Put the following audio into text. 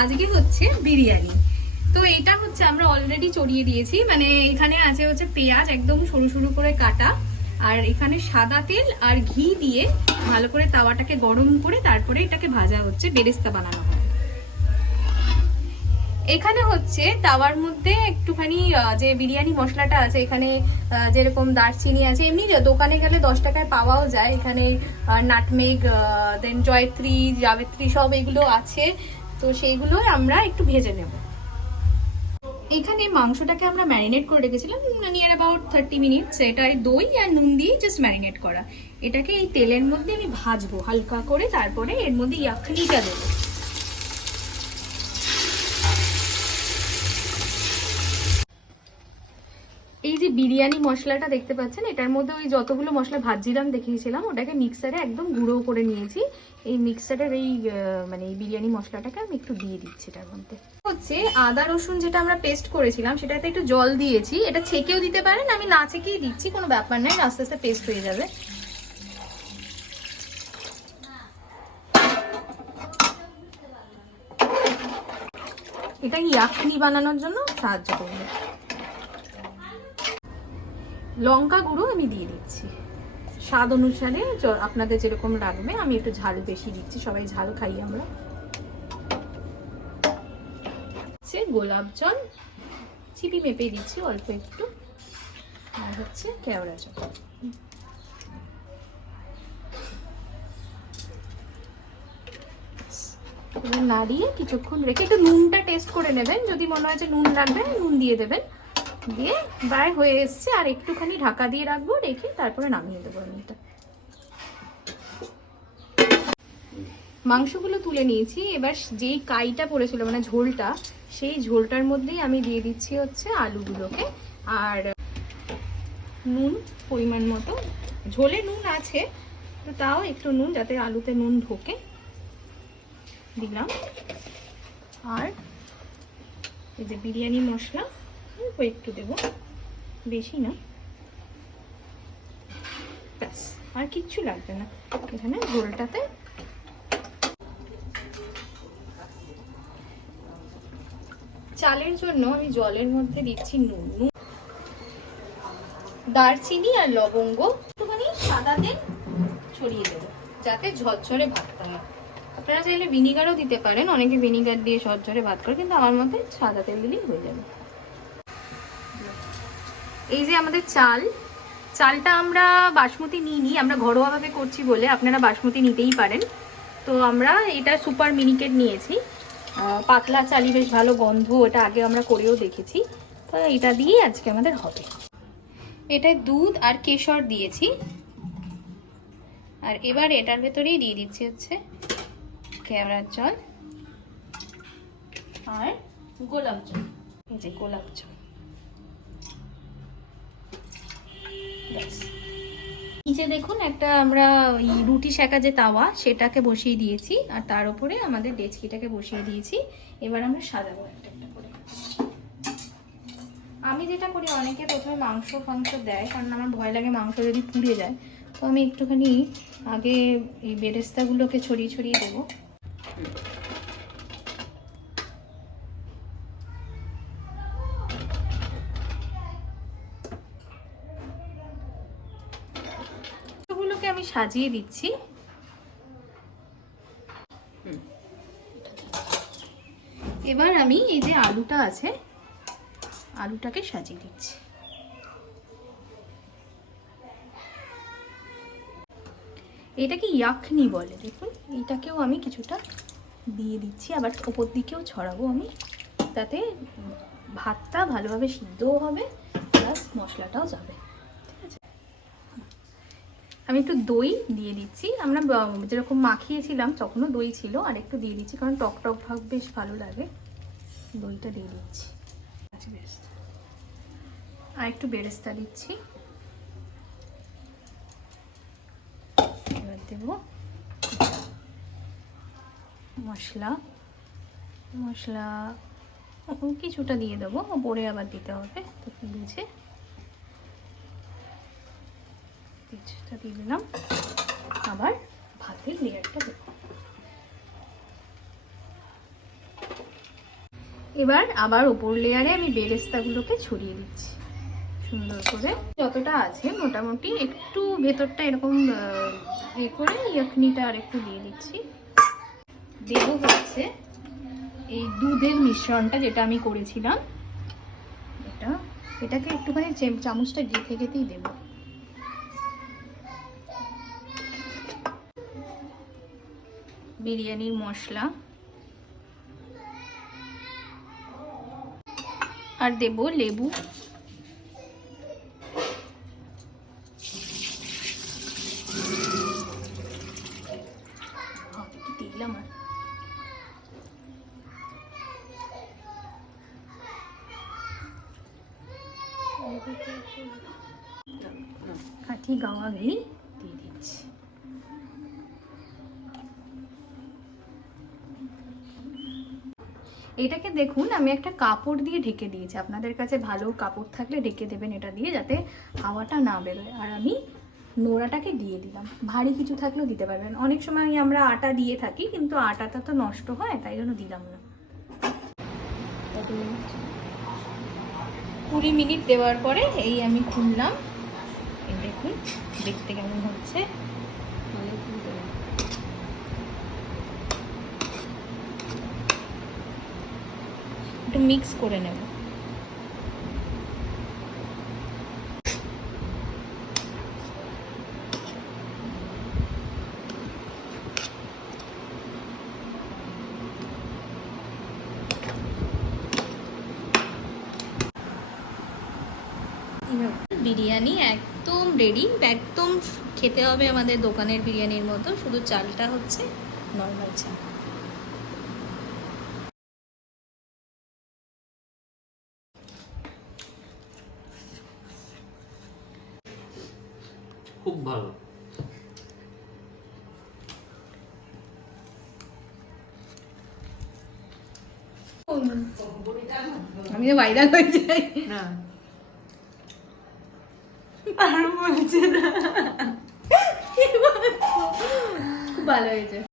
আজকে হচ্ছে বিরিয়ানি। তো এটা হচ্ছে আমরা অলরেডি চড়িয়ে দিয়েছি, মানে এখানে আছে হচ্ছে পেঁয়াজ একদম সরু সরু করে কাটা, আর এখানে সাদা তেল আর ঘি দিয়ে ভালো করে তাওয়াটাকে গরম করে তারপরে এটাকে ভাজা হচ্ছে, বেরেস্তা বানানো হয়। এখানে হচ্ছে তাওয়ার মধ্যে একটুখানি যে বিরিয়ানি মশলাটা আছে, এখানে যেরকম দারচিনি আছে, এমনি দোকানে গেলে 10 টাকায় পাওয়াও যায়, এখানে নাটমেগ, দেন জয়ত্রী, জাবেত্রী সব এগুলো আছে। তো সেইগুলো আমরা একটু ভেজে নেব। এখানে মাংসটাকে আমরা ম্যারিনেট করে রেখেছিলাম নিয়ার অ্যাবাউট 30 মিনিটস। এটাই দই আর নুন দিয়ে জাস্ট ম্যারিনেট করা। এটাকে এই তেলের মধ্যে আমি ভাজবো হালকা করে, তারপরে এর মধ্যে ইয়াখনিটা দেবো। এই যে বিরিয়ানি মশলাটা দেখতে পাচ্ছেন, এটার মধ্যে ওই যতগুলো মশলা ভাজিলাম দেখিয়েছিলাম, ওটাকে মিক্সারে একদম গুঁড়ো করে নিয়েছি। এই মিক্সারের এই মানে এই বিরিয়ানি মশলাটাকে আমি একটু দিয়ে দিচ্ছি এটার মধ্যে। হচ্ছে আদা রসুন যেটা আমরা পেস্ট করেছিলাম সেটাতে একটু জল দিয়েছি, এটা ছেঁকেও দিতে পারেন, আমি না ছেঁকেই দিচ্ছি, কোনো ব্যাপার নয়, আস্তে আস্তে পেস্ট হয়ে যাবে। এটা ইয়াখনি বানানোর জন্য সাহায্য করবে। লঙ্কা গুঁড়ো আমি দিয়ে দিচ্ছি স্বাদ অনুসারে, আপনাদের যেরকম লাগবে। আমি একটু ঝাল বেশি দিচ্ছি, সবাই ঝাল খাই আমরা। গোলাপ জল চিপি মেপে দিচ্ছি অল্প একটু, আর হচ্ছে কেওড়া জল। নাড়িয়ে কিছুক্ষণ রেখে একটু নুনটা টেস্ট করে নেবেন, যদি মনে হয় যে নুন লাগবে নুন দিয়ে দেবেন। দিয়ে প্রায় হয়ে এসছে, আর একটুখানি ঢাকা দিয়ে রাখবো, রেখে তারপরে নামিয়ে দেবো। এটা মাংসগুলো তুলে নিয়েছি, এবার যেই কাইটা পড়েছিল মানে ঝোলটা, সেই ঝোলটার মধ্যেই আমি দিয়ে দিচ্ছি হচ্ছে আলুগুলোকে, আর নুন পরিমাণ মতো। ঝোলে নুন আছে, তো তাও একটু নুন যাতে আলুতে নুন ঢোকে দিলাম। আর এই যে বিরিয়ানি মশলা একটু দেবো, বেশি না, ব্যাস আর কিচ্ছু লাগবে না এখানে ঝোলটাতে। চালের জন্য আমি জলের মধ্যে দিচ্ছি নুন, দারচিনি আর লবঙ্গ, একটুখানি সাদা তেল ছড়িয়ে দেবো যাতে ঝরঝরে ভাতটা হয়। আপনারা চাইলে ভিনিগারও দিতে পারেন, অনেকে ভিনিগার দিয়ে ঝরঝরে ভাত করে, কিন্তু আমার মতে সাদা তেল দিলেই হয়ে যাবে। এই যে আমাদের চালটা আমরা বাসমতি নিইনি, আমরা ঘরোয়াভাবে করছি বলে, আপনারা বাসমতি নিতেই পারেন। তো আমরা এটা সুপার মিনিকেট নিয়েছি, পাতলা চালই, বেশ ভালো গন্ধ, এটা আগে আমরা করেও দেখেছি। তো এটা দিয়েই আজকে আমাদের হবে। এটায় দুধ আর কেশর দিয়েছি, আর এবার এটার ভেতরেই দিয়ে দিচ্ছি হচ্ছে কেওড়ার জল আর গোলাপ জল। এই যে গোলাপ জল, নিচে দেখুন একটা আমরা ওই রুটি সেঁকা যে তাওয়া সেটাকে বসিয়ে দিয়েছি, আর তার উপরে আমাদের ডেচকিটাকে বসিয়ে দিয়েছি। এবার আমরা সাজাবো একটা একটা করে। আমি যেটা করি, অনেকে প্রথমে মাংস দেয়, কারণ আমার ভয় লাগে মাংস যদি পুড়ে যায়, তো আমি একটুখানি আগে এই বেরেস্তাগুলোকে ছড়িয়ে ছড়িয়ে দেবো। এগুলোকে আমি সাজিয়ে দিচ্ছি। এবার আমি এই যে আলুটা আছে, আলুটাকে সাজিয়ে দিচ্ছি। এটাকে ইয়াখনি বলে, দেখুন এইটাকেও আমি কিছুটা দিয়ে দিচ্ছি, আবার ওপর দিকেও ছড়াবো আমি, তাতে ভাতটা ভালোভাবে সিদ্ধও হবে প্লাস মশলাটাও যাবে। ঠিক আছে, আমি একটু দই দিয়ে দিচ্ছি, আমরা যেরকম মাখিয়েছিলাম তখনও দই ছিল, আর একটু দিয়ে দিচ্ছি কারণ টক টক ভাব বেশ ভালো লাগে, দইটা দিয়ে দিচ্ছি। আর একটু বেরেস্তা দিচ্ছি। এবার দেব মশলা কিছুটা দিয়ে দেবো, ওপরে আবার দিতে হবে, তো বুঝে কিছুটা দিয়ে দিলাম। আবার ভাতের লেয়ারটা দেবো। এবার আবার ওপর লেয়ারে আমি বেরেস্তাগুলোকে ছড়িয়ে দিচ্ছি সুন্দর করে। যতটা আছে মোটামুটি একটু ভেতরটা এরকম করে ইয়াকনিটা আর একটু দিয়ে দিচ্ছি। দেবো হচ্ছে এই দুধের মিশ্রণটা যেটা আমি করেছিলাম, এটাকে একটুখানি চামচটা গেঁথে গেঁথেই দেবো। বিরিয়ানির মশলা আর দেব লেবু। দিলাম আর কাঠি গাওয়া ঘি দিয়ে দিচ্ছি। এটাকে দেখুন আমি একটা কাপড় দিয়ে ঢেকে দিয়েছি, আপনাদের কাছে ভালো কাপড় থাকলে ঢেকে দেবেন এটা দিয়ে, যাতে হাওয়াটা না বেরোয়। আর আমি নোড়াটাকে দিয়ে দিলাম, ভারী কিছু থাকলেও দিতে পারবেন। অনেক সময় আমরা আটা দিয়ে থাকি, কিন্তু আটাটা তো নষ্ট হয়, তাই জন্য দিলাম না। 20 মিনিট দেওয়ার পরে এই আমি খুললাম, এই দেখুন দেখতে কেমন হচ্ছে। একটু মিক্স করে নেব। বিরিয়ানি একদম রেডি, একদম খেতে হবে আমাদের দোকানের বিরিয়ানির মতো, শুধু চালটা হচ্ছে নর্মাল চাল। খুব ভালো। আমি তো ভাইরাল হয়ে যাই না আর বলছে না। খুব ভালো হয়েছে।